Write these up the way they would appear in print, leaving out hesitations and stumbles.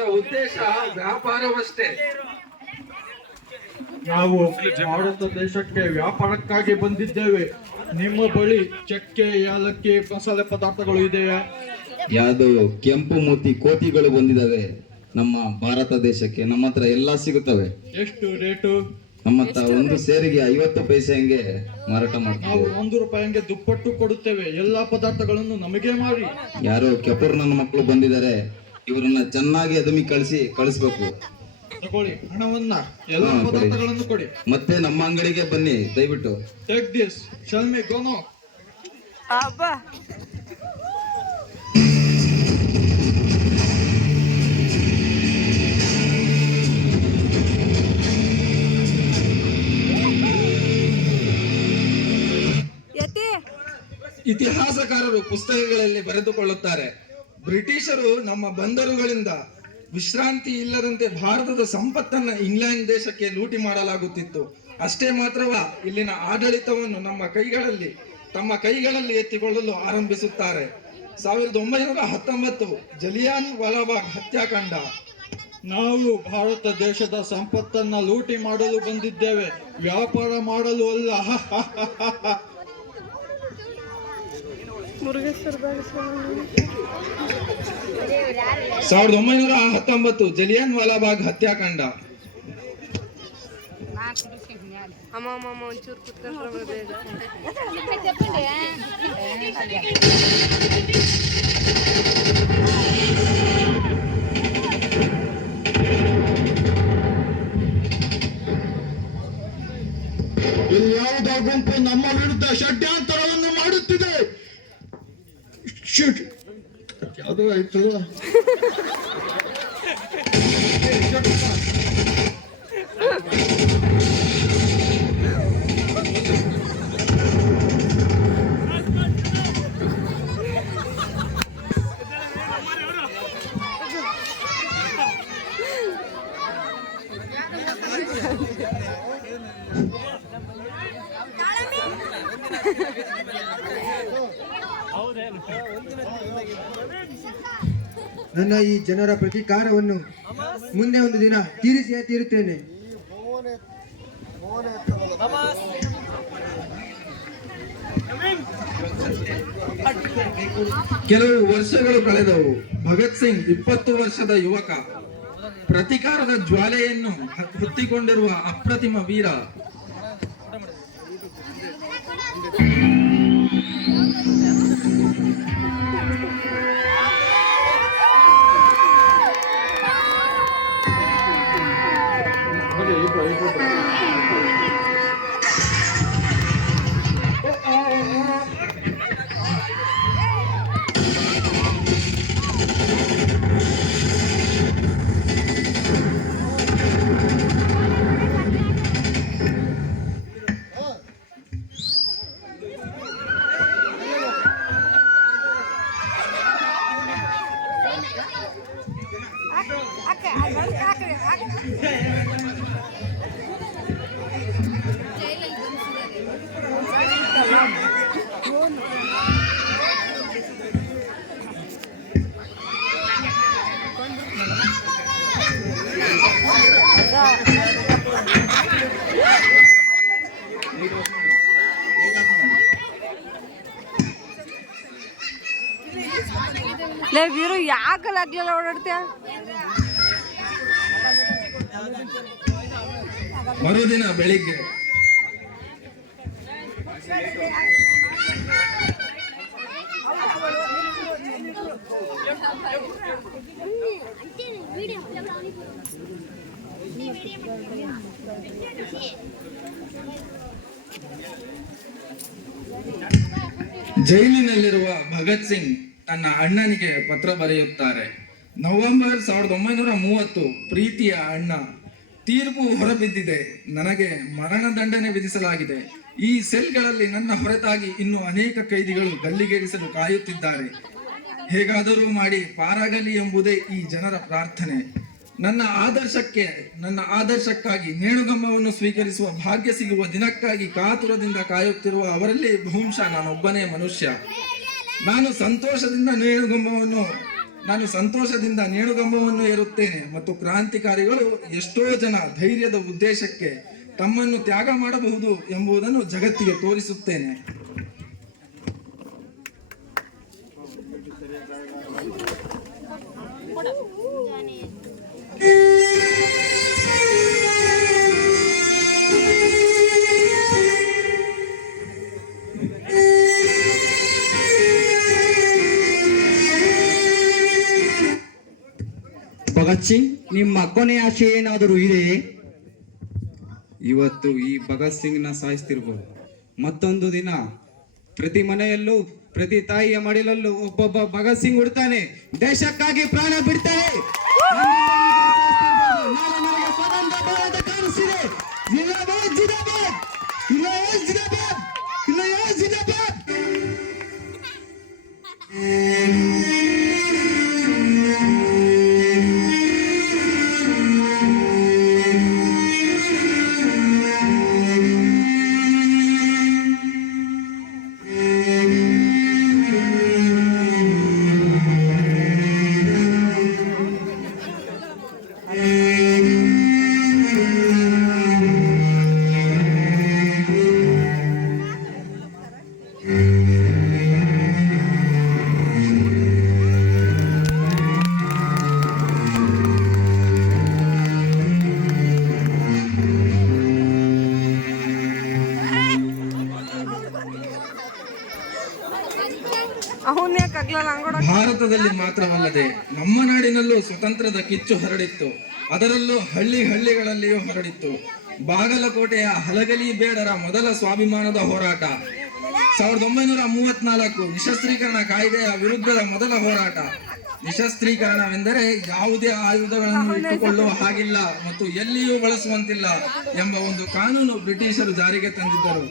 ಅವರ ಉದ್ದೇಶ ವ್ಯಾಪಾರವಷ್ಟೇ. ನಾವು ಭಾರತ ದೇಶಕ್ಕೆ ವ್ಯಾಪಾರಕ್ಕಾಗಿ ಬಂದಿದ್ದೇವೆ. ನಿಮ್ಮ ಬಳಿ ಚಕ್ಕೆ, ಏಲಕ್ಕಿ, ಮಸಾಲೆ ಪದಾರ್ಥಗಳು ಇದೆಯಾ? ಯಾವುದು ಕೆಂಪು ಮೂತಿ ಕೋತಿಗಳು ಬಂದಿದ್ದಾವೆ ನಮ್ಮ ಭಾರತ ದೇಶಕ್ಕೆ. ನಮ್ಮ ಹತ್ರ ಎಲ್ಲಾ ಸಿಗುತ್ತವೆ. ಎಷ್ಟು ರೇಟು? ನಮ್ಮ ಹತ್ರ ಒಂದು ಸೇರಿಗೆ 50 ಪೈಸೆ ಹಂಗೆ ಮಾರಾಟ ನಾವು ಮಾಡ್ತೀವಿ. 1 ರೂಪಾಯಿಗೆ ದುಪ್ಪಟ್ಟು ಕೊಡುತ್ತೇವೆ. ಎಲ್ಲಾ ಪದಾರ್ಥಗಳನ್ನು ನಮಗೆ ಮಾರಿ. ಯಾರೋ ಕೆಪೂರ್ ನನ್ನ ಮಕ್ಕಳು ಬಂದಿದ್ದಾರೆ, ಇವರನ್ನ ಚೆನ್ನಾಗಿ ಅದುಮಿ ಕಳಿಸ್ಬೇಕು. ತಗೊಳ್ಳಿ ಹಣವನ್ನ, ಎಲ್ಲ ಹಾ, ಕೊಡಿ. ಪದಾರ್ಥಗಳನ್ನು ಕೊಡಿ. ಮತ್ತೆ ನಮ್ಮ ಅಂಗಡಿಗೆ ಬನ್ನಿ ದಯವಿಟ್ಟು. Take this, shall me go now. ಇತಿಹಾಸಕಾರರು ಪುಸ್ತಕಗಳಲ್ಲಿ ಬರೆದುಕೊಳ್ಳುತ್ತಾರೆ, ಬ್ರಿಟಿಷರು ನಮ್ಮ ಬಂದರುಗಳಿಂದ ವಿಶ್ರಾಂತಿ ಇಲ್ಲದಂತೆ ಭಾರತದ ಸಂಪತ್ತನ್ನ ಇಂಗ್ಲೆಂಡ್ ದೇಶಕ್ಕೆ ಲೂಟಿ ಮಾಡಲಾಗುತ್ತಿತ್ತು. ಅಷ್ಟೇ ಮಾತ್ರವ ಇಲ್ಲಿನ ಆಡಳಿತವನ್ನು ತಮ್ಮ ಕೈಗಳಲ್ಲಿ ಎತ್ತಿಕೊಳ್ಳಲು ಆರಂಭಿಸುತ್ತಾರೆ. 1919 ಜಲಿಯಾನ್ ವಾಲಾಬಾಗ್ ಹತ್ಯಾಕಾಂಡ. ನಾವು ಭಾರತ ದೇಶದ ಸಂಪತ್ತನ್ನ ಲೂಟಿ ಮಾಡಲು ಬಂದಿದ್ದೇವೆ, ವ್ಯಾಪಾರ ಮಾಡಲು ಅಲ್ಲ. 1919 ಜಲಿಯನ್ ವಾಲಾಬಾಗ್ ಹತ್ಯಾಕಾಂಡ. ಇಲ್ಲಿ ಯಾವುದೋ ಗುಂಪು ನಮ್ಮ ವಿರುದ್ಧ ಷಡ್ಯಂತರವನ್ನು ಮಾಡುತ್ತಿದೆ. ಶಿಟ್, ಯಾವುದು ಆಯ್ತು? ನನ್ನ ಈ ಜನರ ಪ್ರತೀಕಾರವನ್ನು ಮುಂದೆ ಒಂದು ದಿನ ತೀರಿಸಿಯೇ ತೀರುತ್ತೇನೆ. ಕೆಲವು ವರ್ಷಗಳು ಕಳೆದವು. ಭಗತ್ ಸಿಂಗ್ 20 ವರ್ಷದ ಯುವಕ, ಪ್ರತೀಕಾರದ ಜ್ವಾಲೆಯನ್ನು ಹೊತ್ತಿಕೊಂಡಿರುವ ಅಪ್ರತಿಮ ವೀರ. ಲೇ ವೀರು ಯಾಕಲ್ಲ ಆಗ್ಲಿಲ್ಲ ಓಡಾಡ್ತೀಯ? ಮರುದಿನ ಬೆಳಿಗ್ಗೆ ಜೈಲಿನಲ್ಲಿರುವ ಭಗತ್ ಸಿಂಗ್ ತನ್ನ ಅಣ್ಣನಿಗೆ ಪತ್ರ ಬರೆಯುತ್ತಾರೆ. ನವೆಂಬರ್ 1930. ಪ್ರೀತಿಯ ಅಣ್ಣ, ತೀರ್ಪು ಹೊರಬಿದ್ದಿದೆ. ನನಗೆ ಮರಣದಂಡನೆ ವಿಧಿಸಲಾಗಿದೆ. ಈ ಸೆಲ್ಗಳಲ್ಲಿ ನನ್ನ ಹೊರತಾಗಿ ಇನ್ನೂ ಅನೇಕ ಕೈದಿಗಳು ಗಲ್ಲಿಗೇರಿಸಲು ಕಾಯುತ್ತಿದ್ದಾರೆ. ಹೇಗಾದರೂ ಮಾಡಿ ಪಾರಾಗಲಿ ಎಂಬುದೇ ಈ ಜನರ ಪ್ರಾರ್ಥನೆ. ನನ್ನ ಆದರ್ಶಕ್ಕಾಗಿ ನೇಣುಗಂಬವನ್ನು ಸ್ವೀಕರಿಸುವ ಭಾಗ್ಯ ಸಿಗುವ ದಿನಕ್ಕಾಗಿ ಕಾತುರದಿಂದ ಕಾಯುತ್ತಿರುವ ಅವರಲ್ಲಿ ಬಹುಶಃ ನಾನೊಬ್ಬನೇ ಮನುಷ್ಯ. ನಾನು ಸಂತೋಷದಿಂದ ನೇಣುಗಂಬವನ್ನು ನಾನು ಸಂತೋಷದಿಂದ ನೇಣುಗಂಬವನ್ನು ಏರುತ್ತೇನೆ ಮತ್ತು ಕ್ರಾಂತಿಕಾರಿಗಳು ಎಷ್ಟೋ ಜನ ಧೈರ್ಯದ ಉದ್ದೇಶಕ್ಕೆ ತಮ್ಮನ್ನು ತ್ಯಾಗ ಮಾಡಬಹುದು ಎಂಬುದನ್ನು ಜಗತ್ತಿಗೆ ತೋರಿಸುತ್ತೇನೆ. ಭಗತ್ ಸಿಂಗ್, ನಿಮ್ಮ ಕೊನೆಯ ಆಶೆ ಏನಾದರೂ ಇದೆಯೇ? ಇವತ್ತು ಈ ಭಗತ್ ಸಿಂಗ್ನ ಸಾಯಿಸ್ತಿರ್ಬೋದು, ಮತ್ತೊಂದು ದಿನ ಪ್ರತಿ ಮನೆಯಲ್ಲೂ ಪ್ರತಿ ತಾಯಿಯ ಮಡಿಲಲ್ಲೂ ಒಬ್ಬೊಬ್ಬ ಭಗತ್ ಸಿಂಗ್ ಹುಡ್ತಾನೆ, ದೇಶಕ್ಕಾಗಿ ಪ್ರಾಣ ಬಿಡ್ತಾನೆ. ನಾಳೆ ನಮಗೆ ಸ್ವತಂತ್ರ ಭಾರತ ಕಾಣಿಸ್ತಿದೆ. ಜಿಂದಾಬಾದ್, ಜಿಂದಾಬಾದ್, ಜಿಂದಾಬಾದ್, ಜಿಂದಾಬಾದ್, ಜಿಂದಾಬಾದ್. ಅವನ್ನೇ ಕಗ್ಲಲ್ಲ ಅಂಗಡ. ಭಾರತದಲ್ಲಿ ಮಾತ್ರವಲ್ಲದೆ ನಮ್ಮ ನಾಡಿನಲ್ಲೂ ಸ್ವತಂತ್ರದ ಕಿಚ್ಚು ಹರಡಿತ್ತು. ಅದರಲ್ಲೂ ಹಳ್ಳಿಗಳಲ್ಲಿಯೂ ಹರಡಿತ್ತು. ಬಾಗಲಕೋಟೆಯ ಹಲಗಲಿ ಬೇಡರ ಮೊದಲ ಸ್ವಾಭಿಮಾನದ ಹೋರಾಟ, 1934 ನಿಶಸ್ತ್ರೀಕರಣ ಕಾಯ್ದೆಯ ವಿರುದ್ಧದ ಮೊದಲ ಹೋರಾಟ. ನಿಶಸ್ತ್ರೀಕರಣವೆಂದರೆ ಯಾವುದೇ ಆಯುಧಗಳನ್ನು ಇಟ್ಟುಕೊಳ್ಳುವ ಹಾಗಿಲ್ಲ ಮತ್ತು ಎಲ್ಲಿಯೂ ಬಳಸುವಂತಿಲ್ಲ ಎಂಬ ಒಂದು ಕಾನೂನು ಬ್ರಿಟಿಷರು ಜಾರಿಗೆ ತಂದಿದ್ದರು.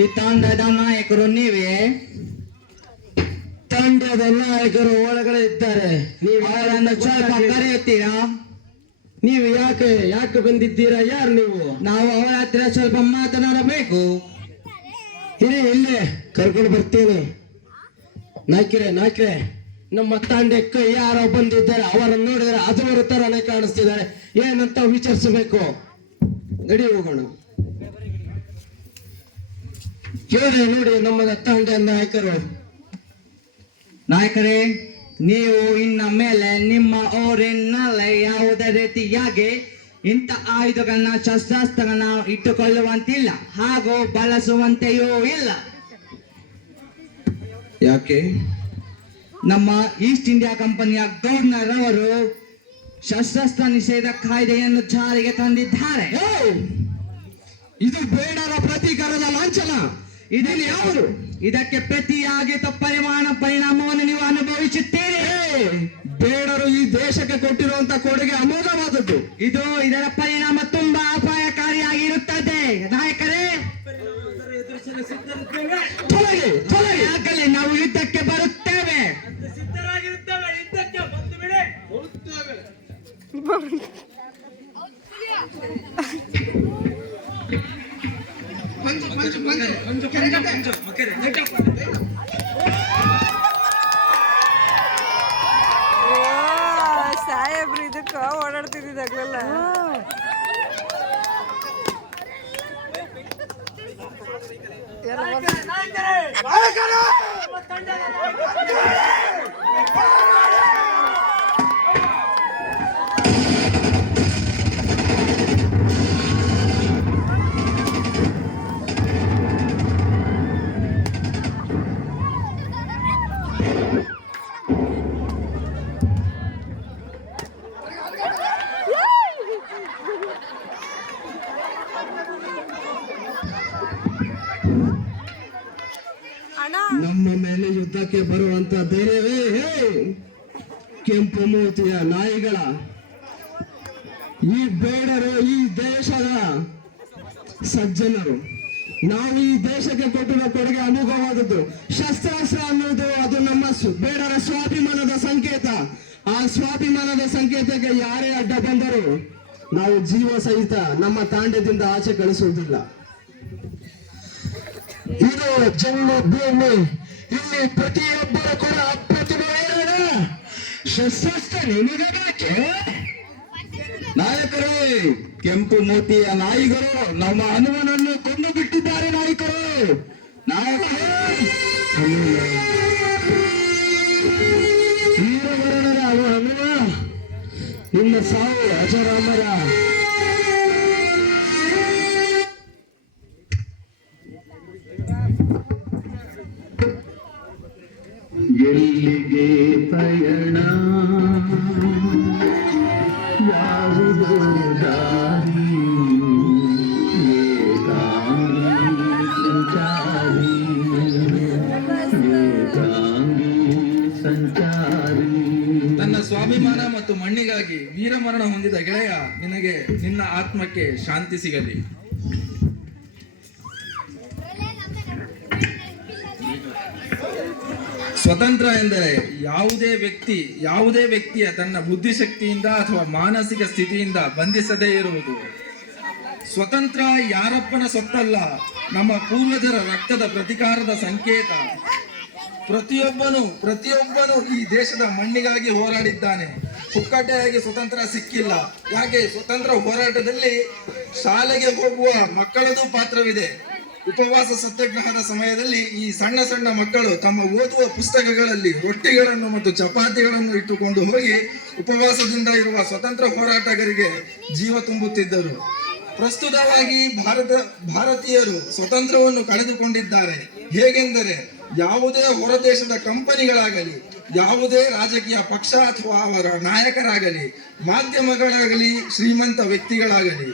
ಈ ತಂಡದ ನಾಯಕರು ನೀವೇ? ತಂಡದ ನಾಯಕರು ಒಳಗಡೆ ಇದ್ದಾರೆ. ಅವರನ್ನು ಸ್ವಲ್ಪ ಕರೆಯುತ್ತೀರಾ? ನೀವು ಯಾಕೆ ಬಂದಿದ್ದೀರಾ? ಯಾರು ನೀವು? ನಾವು ಅವರ ಹತ್ರ ಸ್ವಲ್ಪ ಮಾತನಾಡಬೇಕು. ಇಲ್ಲೇ ಕರ್ಕೊಂಡು ಬರ್ತೇನೆ. ನಾಯ್ಕ್ರೆ, ನಮ್ಮ ತಂಡಕ್ಕೆ ಯಾರೋ ಬಂದಿದ್ದಾರೆ. ಅವರನ್ನು ನೋಡಿದರೆ ಅದರ ತರನೇ ಕಾಣಿಸ್ತಿದ್ದಾರೆ. ಏನಂತ ವಿಚಾರಿಸಬೇಕು. ನಡಿ ಹೋಗೋಣ. ನೋಡಿ ನಮ್ಮ ತಂಡ ನಾಯಕರೇ, ನೀವು ಇನ್ನ ಮೇಲೆ ನಿಮ್ಮ ಊರಿನಲ್ಲಿ ಯಾವುದೇ ರೀತಿಯಾಗಿ ಇಂಥ ಆಯುಧಗಳನ್ನ ಶಸ್ತ್ರಾಸ್ತ್ರಗಳನ್ನ ಇಟ್ಟುಕೊಳ್ಳುವಂತಿಲ್ಲ ಹಾಗೂ ಬಳಸುವಂತೆಯೂ ಇಲ್ಲ. ಯಾಕೆ? ನಮ್ಮ ಈಸ್ಟ್ ಇಂಡಿಯಾ ಕಂಪನಿಯ ಗವರ್ನರ್ ಅವರು ಶಸ್ತ್ರಾಸ್ತ್ರ ನಿಷೇಧ ಕಾಯ್ದೆಯನ್ನು ಜಾರಿಗೆ ತಂದಿದ್ದಾರೆ. ಇದು ಬೇಡರ ಪ್ರತೀಕಾರದ ಲಾಂಛನ. ಇದನ್ನು ಯಾವುದು? ಇದಕ್ಕೆ ಪ್ರತಿಯಾಗಿ ಪರಿಣಾಮವನ್ನು ನೀವು ಅನುಭವಿಸುತ್ತೀರಿ. ಬೇಡರು ಈ ದೇಶಕ್ಕೆ ಕೊಟ್ಟಿರುವಂತ ಕೊಡುಗೆ ಅಮೋಘವಾದದ್ದು. ಇದರ ಪರಿಣಾಮ ತುಂಬಾ ಅಪಾಯಕಾರಿಯಾಗಿರುತ್ತದೆ. ನಾಯಕರೇ, ಆಗಲೇ ನಾವು ಯುದ್ಧಕ್ಕೆ ಬರುತ್ತೇವೆ. ಸಾಹೇಬ್ರು ಇದಕ್ಕ ಓಡಾಡ್ತಿದ್ದಾಗಲೆಲ್ಲ ನಮ್ಮ ಮೇಲೆ ಯುದ್ಧಕ್ಕೆ ಬರುವಂತ ಧೈರ್ಯವೇ ಹೇ ಕೆಂಪು ಮೂತಿಯ ನಾಯಿಗಳ, ಈ ಬೇಡರು ಈ ದೇಶದ ಸಜ್ಜನರು. ನಾವು ಈ ದೇಶಕ್ಕೆ ಕೊಟ್ಟಿರೋ ಕೊಡುಗೆ ಅಮೋಘವಾದದ್ದು. ಶಸ್ತ್ರಾಸ್ತ್ರ ಅನ್ನೋದು ಅದು ನಮ್ಮ ಬೇಡರ ಸ್ವಾಭಿಮಾನದ ಸಂಕೇತ. ಆ ಸ್ವಾಭಿಮಾನದ ಸಂಕೇತಕ್ಕೆ ಯಾರೇ ಅಡ್ಡ ಬಂದರೂ ನಾವು ಜೀವ ಸಹಿತ ನಮ್ಮ ತಾಂಡ್ಯದಿಂದ ಆಚೆ ಕಳಿಸುವುದಿಲ್ಲ. ಇದು ಜನ್ಮಭೂಮಿ. ಇಲ್ಲಿ ಪ್ರತಿಯೊಬ್ಬರು ಕೂಡ ಪ್ರತಿಭೆ. ಶಸ್ತ್ರಾಸ್ತ್ರ ನಿಮಗೆ ಬೇಕೆ? ನಾಯಕರೇ, ಕೆಂಪು ಮೂತಿಯ ನಾಯಿಗಳು ನಮ್ಮ ಹನುಮನನ್ನು ಕೊಂದು ಬಿಟ್ಟಿದ್ದಾರೆ. ನಾಯಕರು, ನಾಯಕರೇ, ವೀರವರಣರ ಅವ ಹನುಮ ನಿನ್ನ ಸಾವು ಅಜರಾಮರ. ಎಲ್ಲಿಗೆ ಪಯಣ, ಯಾವುದೋ ದಾರಿ, ಸಂಚಾರಿ. ತನ್ನ ಸ್ವಾಭಿಮಾನ ಮತ್ತು ಮಣ್ಣಿಗಾಗಿ ವೀರಮರಣ ಹೊಂದಿದ ಗೆಳೆಯ, ನಿನಗೆ ನಿನ್ನ ಆತ್ಮಕ್ಕೆ ಶಾಂತಿ ಸಿಗಲಿ. ಸ್ವತಂತ್ರ ಎಂದರೆ ಯಾವುದೇ ವ್ಯಕ್ತಿಯ ತನ್ನ ಬುದ್ಧಿಶಕ್ತಿಯಿಂದ ಅಥವಾ ಮಾನಸಿಕ ಸ್ಥಿತಿಯಿಂದ ಬಂಧಿಸದೇ ಇರುವುದು. ಸ್ವತಂತ್ರ ಯಾರಪ್ಪನ ಸೊತ್ತಲ್ಲ, ನಮ್ಮ ಪೂರ್ವಜರ ರಕ್ತದ ಪ್ರತಿಕಾರದ ಸಂಕೇತ. ಪ್ರತಿಯೊಬ್ಬನು ಈ ದೇಶದ ಮಣ್ಣಿಗಾಗಿ ಹೋರಾಡಿದ್ದಾನೆ. ಪುಕ್ಕಟೆಯಾಗಿ ಸ್ವತಂತ್ರ ಸಿಕ್ಕಿಲ್ಲ. ಯಾಕೆ? ಸ್ವತಂತ್ರ ಹೋರಾಟದಲ್ಲಿ ಶಾಲೆಗೆ ಹೋಗುವ ಮಕ್ಕಳದು ಪಾತ್ರವಿದೆ. ಉಪವಾಸ ಸತ್ಯಾಗ್ರಹದ ಸಮಯದಲ್ಲಿ ಈ ಸಣ್ಣ ಸಣ್ಣ ಮಕ್ಕಳು ತಮ್ಮ ಓದುವ ಪುಸ್ತಕಗಳಲ್ಲಿ ರೊಟ್ಟಿಗಳನ್ನು ಮತ್ತು ಚಪಾತಿಗಳನ್ನು ಇಟ್ಟುಕೊಂಡು ಹೋಗಿ ಉಪವಾಸದಿಂದ ಇರುವ ಸ್ವತಂತ್ರ ಹೋರಾಟಗಾರರಿಗೆ ಜೀವ ತುಂಬುತ್ತಿದ್ದರು. ಪ್ರಸ್ತುತವಾಗಿ ಭಾರತೀಯರು ಸ್ವತಂತ್ರವನ್ನು ಕಳೆದುಕೊಂಡಿದ್ದಾರೆ. ಹೇಗೆಂದರೆ, ಯಾವುದೇ ಹೊರ ದೇಶದ ಕಂಪನಿಗಳಾಗಲಿ, ಯಾವುದೇ ರಾಜಕೀಯ ಪಕ್ಷ ಅಥವಾ ಅವರ ನಾಯಕರಾಗಲಿ, ಮಾಧ್ಯಮಗಳಾಗಲಿ, ಶ್ರೀಮಂತ ವ್ಯಕ್ತಿಗಳಾಗಲಿ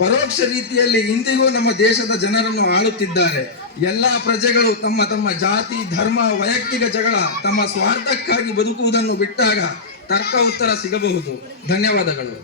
ಪರೋಕ್ಷ ರೀತಿಯಲ್ಲಿ ಇಂದಿಗೂ ನಮ್ಮ ದೇಶದ ಜನರನ್ನು ಆಳುತ್ತಿದ್ದಾರೆ. ಎಲ್ಲಾ ಪ್ರಜೆಗಳು ತಮ್ಮ ತಮ್ಮ ಜಾತಿ, ಧರ್ಮ, ವೈಯಕ್ತಿಕ ಜಗಳ, ತಮ್ಮ ಸ್ವಾರ್ಥಕ್ಕಾಗಿ ಬದುಕುವುದನ್ನು ಬಿಟ್ಟಾಗ ತರ್ಕ ಉತ್ತರ ಸಿಗಬಹುದು. ಧನ್ಯವಾದಗಳು.